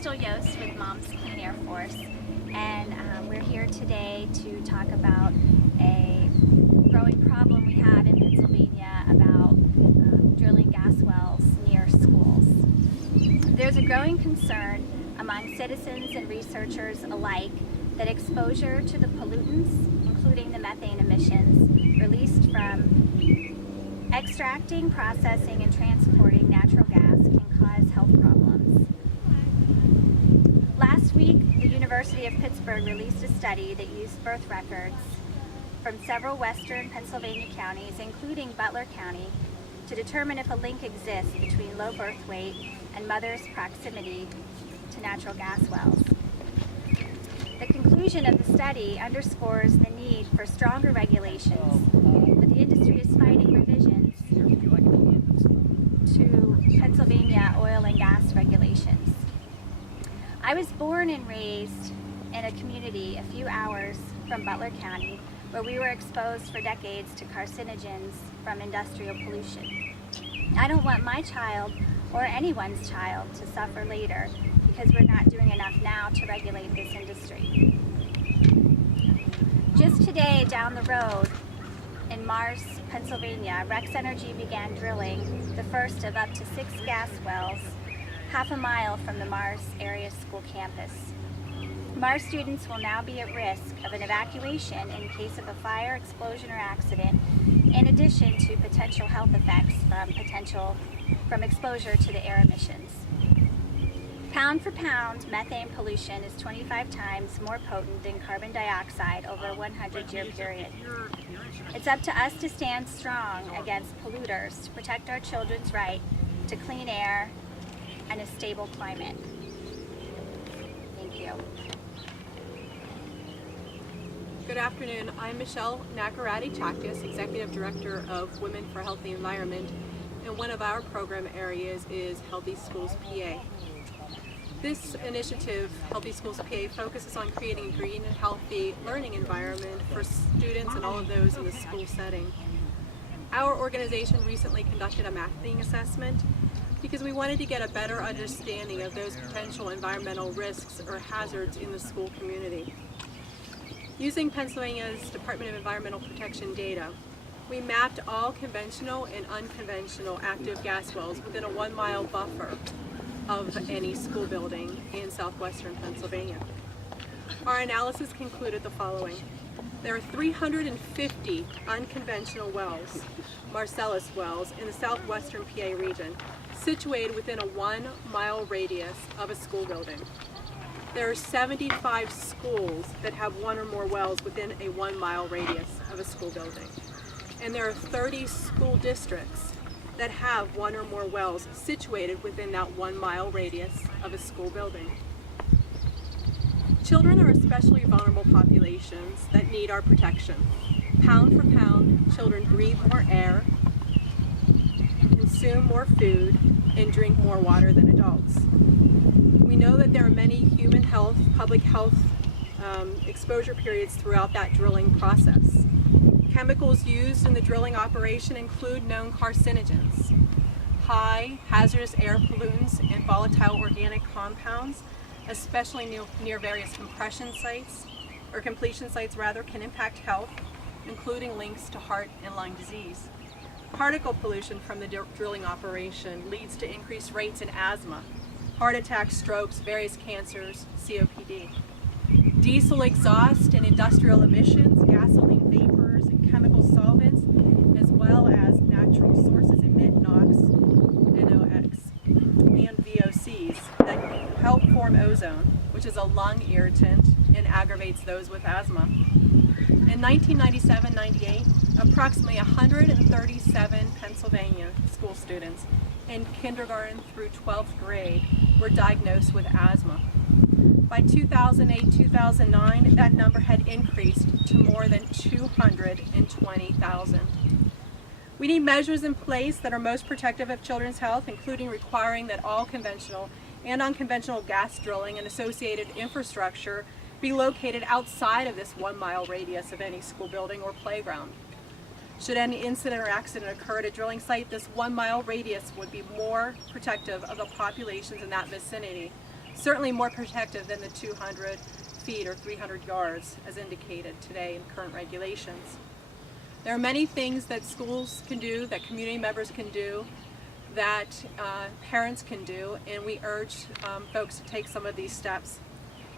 Crystal Yost with Moms Clean Air Force, and we're here today to talk about a growing problem we have in Pennsylvania about drilling gas wells near schools. There's a growing concern among citizens and researchers alike that exposure to the pollutants, including the methane emissions released from extracting, processing, and transporting natural gas can cause health problems. Last week, the University of Pittsburgh released a study that used birth records from several western Pennsylvania counties, including Butler County, to determine if a link exists between low birth weight and mothers' proximity to natural gas wells. The conclusion of the study underscores the need for stronger regulations, but the industry is fighting revisions to Pennsylvania oil and gas regulations. I was born and raised in a community a few hours from Butler County where we were exposed for decades to carcinogens from industrial pollution. I don't want my child or anyone's child to suffer later because we're not doing enough now to regulate this industry. Just today down the road in Mars, Pennsylvania, Rex Energy began drilling the first of up to 6 gas wells half a mile from the Mars area school campus. Mars students will now be at risk of an evacuation in case of a fire, explosion, or accident, in addition to potential health effects from exposure to the air emissions. Pound for pound, methane pollution is 25 times more potent than carbon dioxide over a 100-year period. It's up to us to stand strong against polluters to protect our children's right to clean air and a stable climate. Thank you. Good afternoon. I'm Michelle Nakarati-Chakis, Executive Director of Women for a Healthy Environment, and one of our program areas is Healthy Schools PA. This initiative, Healthy Schools PA, focuses on creating a green and healthy learning environment for students and all of those in the school setting. Our organization recently conducted a mapping assessment because we wanted to get a better understanding of those potential environmental risks or hazards in the school community. Using Pennsylvania's Department of Environmental Protection data, we mapped all conventional and unconventional active gas wells within a 1-mile buffer of any school building in southwestern Pennsylvania. Our analysis concluded the following. There are 350 unconventional wells, Marcellus wells, in the southwestern PA region, situated within a 1-mile radius of a school building. There are 75 schools that have 1 or more wells within a 1-mile radius of a school building. And there are 30 school districts that have 1 or more wells situated within that 1-mile radius of a school building. Children are especially vulnerable populations that need our protection. Pound for pound, children breathe more air, consume more food, and drink more water than adults. We know that there are many human health, public health exposure periods throughout that drilling process. Chemicals used in the drilling operation include known carcinogens, high hazardous air pollutants, and volatile organic compounds, especially near various completion sites can impact health, including links to heart and lung disease. Particle pollution from the drilling operation leads to increased rates in asthma, heart attacks, strokes, various cancers, COPD. Diesel exhaust and industrial emissions, gasoline vapors, and chemical solvents, as well as natural sources emit NOx, NOx, and VOCs that help form ozone, which is a lung irritant and aggravates those with asthma. In 1997-98, approximately 137 Pennsylvania school students in kindergarten through 12th grade were diagnosed with asthma. By 2008-2009, that number had increased to more than 220,000. We need measures in place that are most protective of children's health, including requiring that all conventional and unconventional gas drilling and associated infrastructure be located outside of this 1-mile radius of any school building or playground. Should any incident or accident occur at a drilling site, this 1-mile radius would be more protective of the populations in that vicinity certainly more protective than the 200 feet or 300 yards as indicated today in current regulations. There are many things that schools can do, that community members can do, that parents can do, and we urge folks to take some of these steps.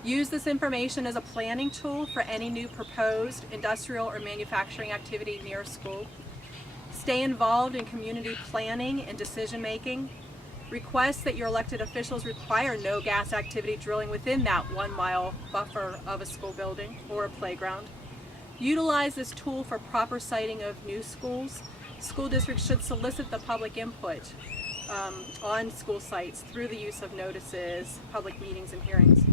Use this information as a planning tool for any new proposed industrial or manufacturing activity near school. Stay involved in community planning and decision making. Request that your elected officials require no gas activity drilling within that 1 mile buffer of a school building or a playground. Utilize this tool for proper siting of new schools. School districts should solicit the public input on school sites through the use of notices, public meetings, and hearings.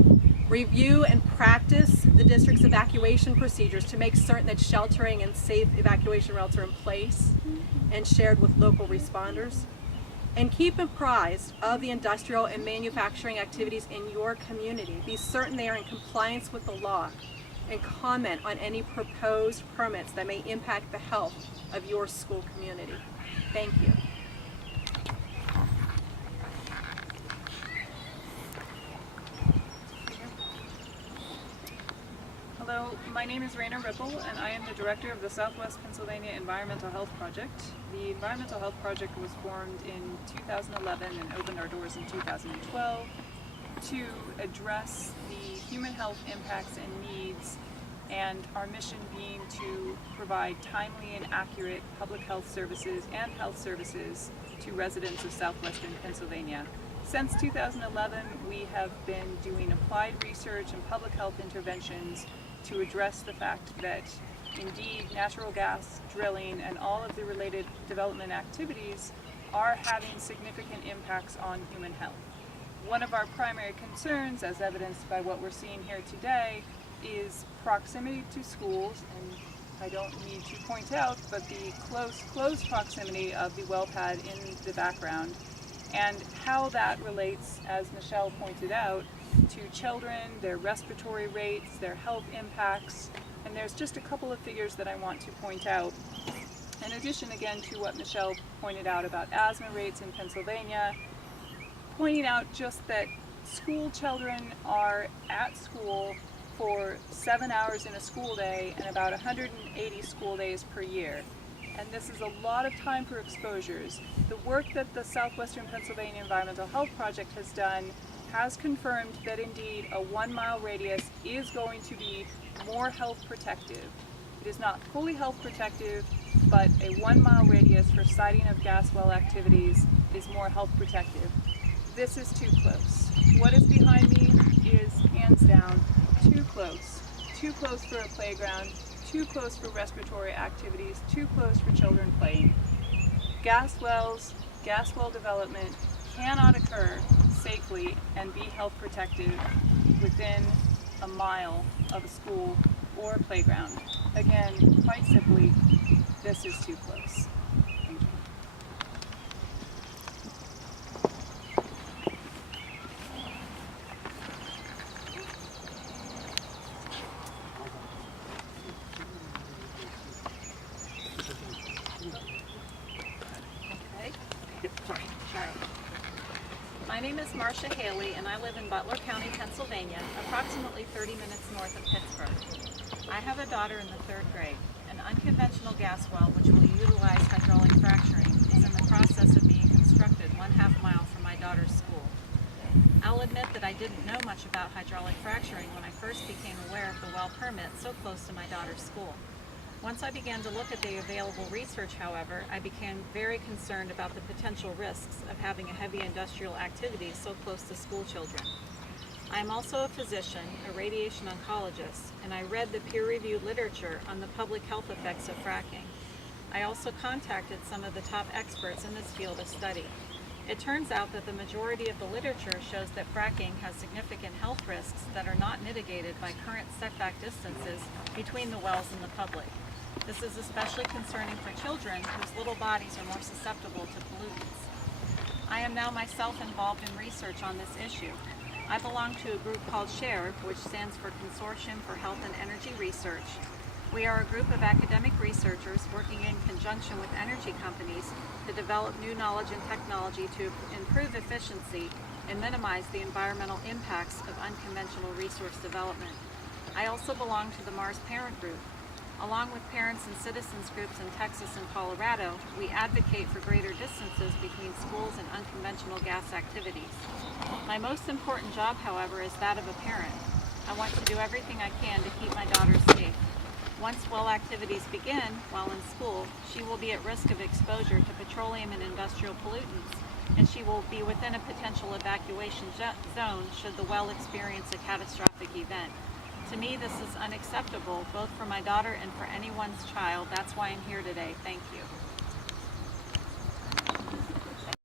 Review and practice the district's evacuation procedures to make certain that sheltering and safe evacuation routes are in place and shared with local responders. And keep apprised of the industrial and manufacturing activities in your community. Be certain they are in compliance with the law, and comment on any proposed permits that may impact the health of your school community. Thank you. Hello, my name is Raina Ripple, and I am the director of the Southwest Pennsylvania Environmental Health Project. The Environmental Health Project was formed in 2011 and opened our doors in 2012 to address the human health impacts and needs, and our mission being to provide timely and accurate public health services and health services to residents of southwestern Pennsylvania. Since 2011, we have been doing applied research and public health interventions to address the fact that indeed natural gas drilling and all of the related development activities are having significant impacts on human health. One of our primary concerns, as evidenced by what we're seeing here today, is proximity to schools, and I don't need to point out, but the close proximity of the well pad in the background, and how that relates, as Michelle pointed out, to children, their respiratory rates, their health impacts, and there's just a couple of figures that I want to point out. In addition, again, to what Michelle pointed out about asthma rates in Pennsylvania, pointing out just that school children are at school for 7 hours in a school day and about 180 school days per year. And this is a lot of time for exposures. The work that the Southwestern Pennsylvania Environmental Health Project has done has confirmed that indeed a 1 mile radius is going to be more health protective. It is not fully health protective, but a 1 mile radius for siting of gas well activities is more health protective. This is too close. What is behind me is hands down too close. Too close for a playground, too close for respiratory activities, too close for children playing. Gas well development cannot occur safely and be health protective within a mile of a school or a playground. Again, quite simply, this is too close. Thank you. My name is Marcia Haley, and I live in Butler County, Pennsylvania, approximately 30 minutes north of Pittsburgh. I have a daughter in the 3rd grade. An unconventional gas well, which will utilize hydraulic fracturing, is in the process of being constructed 1/2 mile from my daughter's school. I'll admit that I didn't know much about hydraulic fracturing when I first became aware of the well permit so close to my daughter's school. Once I began to look at the available research, however, I became very concerned about the potential risks of having a heavy industrial activity so close to school children. I am also a physician, a radiation oncologist, and I read the peer-reviewed literature on the public health effects of fracking. I also contacted some of the top experts in this field of study. It turns out that the majority of the literature shows that fracking has significant health risks that are not mitigated by current setback distances between the wells and the public. This is especially concerning for children whose little bodies are more susceptible to pollutants. I am now myself involved in research on this issue. I belong to a group called SHARE, which stands for Consortium for Health and Energy Research. We are a group of academic researchers working in conjunction with energy companies to develop new knowledge and technology to improve efficiency and minimize the environmental impacts of unconventional resource development. I also belong to the Mars Parent Group. Along with parents and citizens groups in Texas and Colorado, we advocate for greater distances between schools and unconventional gas activities. My most important job, however, is that of a parent. I want to do everything I can to keep my daughter safe. Once well activities begin while in school, she will be at risk of exposure to petroleum and industrial pollutants, and she will be within a potential evacuation zone should the well experience a catastrophic event. To me, this is unacceptable, both for my daughter and for anyone's child. That's why I'm here today. Thank you.